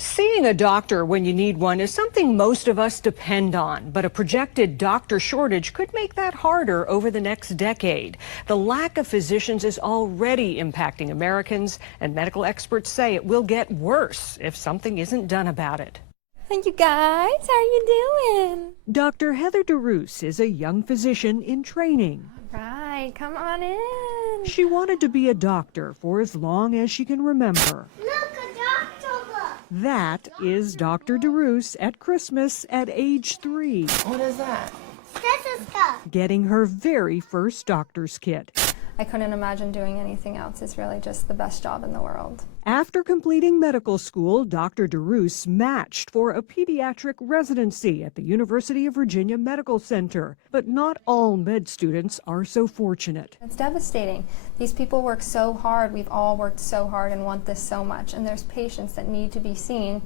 Seeing a doctor when you need one is something most of us depend on, but a projected doctor shortage could make that harder over the next decade. The lack of physicians is already impacting Americans, and medical experts say it will get worse if something isn't done about it. Hey, you guys, how are you doing? Dr. Heather DeRoos is a young physician in training. Right, come on in. She wanted to be a doctor for as long as she can remember. Look, a doctor book. That is Dr. DeRoos at Christmas at age 3. What is that? Stethoscope. Getting her very first doctor's kit. I couldn't imagine doing anything else. It's really just the best job in the world. After completing medical school, Dr. DeRoos matched for a pediatric residency at the University of Virginia Medical Center. But not all med students are so fortunate. It's devastating. These people work so hard. We've all worked so hard and want this so much. And there's patients that need to be seen,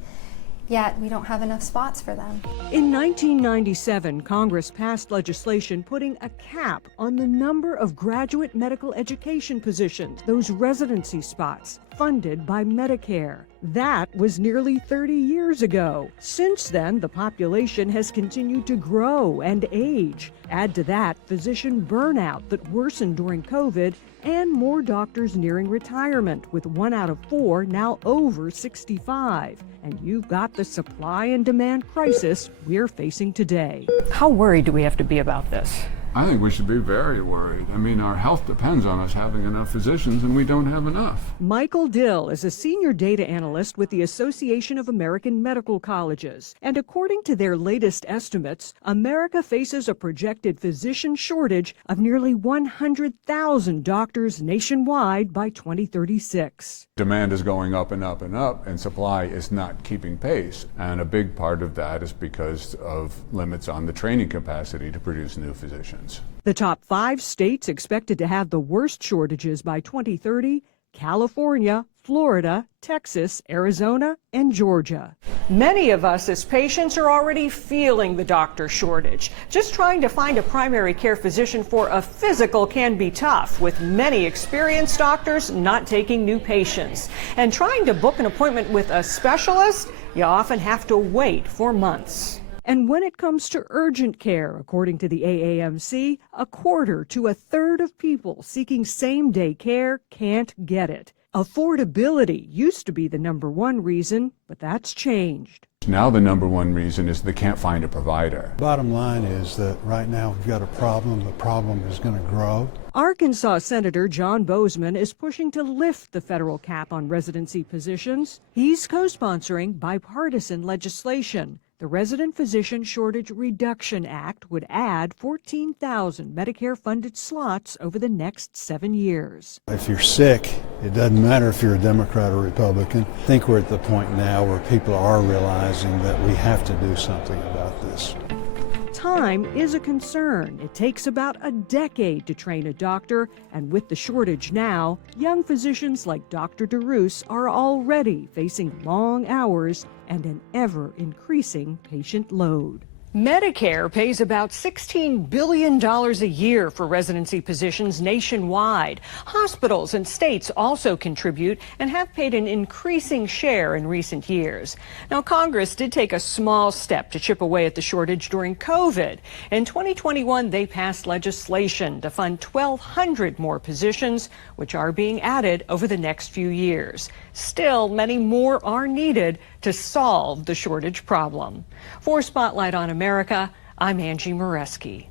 yet we don't have enough spots for them. In 1997, Congress passed legislation putting a cap on the number of graduate medical education positions, those residency spots, funded by Medicare. That was nearly 30 years ago. Since then, the population has continued to grow and age. Add to that physician burnout that worsened during COVID and more doctors nearing retirement, with 1 out of 4 now over 65. And you've got the supply and demand crisis we're facing today. How worried do we have to be about this? I think we should be very worried. I mean, our health depends on us having enough physicians, and we don't have enough. Michael Dill is a senior data analyst with the Association of American Medical Colleges. And according to their latest estimates, America faces a projected physician shortage of nearly 100,000 doctors nationwide by 2036. Demand is going up and up and up, and supply is not keeping pace. And a big part of that is because of limits on the training capacity to produce new physicians. The top 5 states expected to have the worst shortages by 2030: California, Florida, Texas, Arizona, and Georgia. Many of us as patients are already feeling the doctor shortage. Just trying to find a primary care physician for a physical can be tough, with many experienced doctors not taking new patients. And trying to book an appointment with a specialist, you often have to wait for months. And when it comes to urgent care, according to the AAMC, 1/4 to 1/3 of people seeking same-day care can't get it. Affordability used to be the #1 reason, but that's changed. Now the #1 reason is they can't find a provider. Bottom line is that right now we've got a problem. The problem is going to grow. Arkansas Senator John Boozman is pushing to lift the federal cap on residency positions. He's co-sponsoring bipartisan legislation. The Resident Physician Shortage Reduction Act would add 14,000 Medicare-funded slots over the next 7 years. If you're sick, it doesn't matter if you're a Democrat or Republican. I think we're at the point now where people are realizing that we have to do something about this. Time is a concern. It takes about a decade to train a doctor, and with the shortage now, young physicians like Dr. DeRoos are already facing long hours and an ever-increasing patient load. Medicare pays about $16 billion a year for residency positions nationwide. Hospitals and states also contribute and have paid an increasing share in recent years. Now, Congress did take a small step to chip away at the shortage during COVID. In 2021, they passed legislation to fund 1,200 more positions, which are being added over the next few years. Still, many more are needed to solve the shortage problem. For Spotlight on America, I'm Angie Moreski.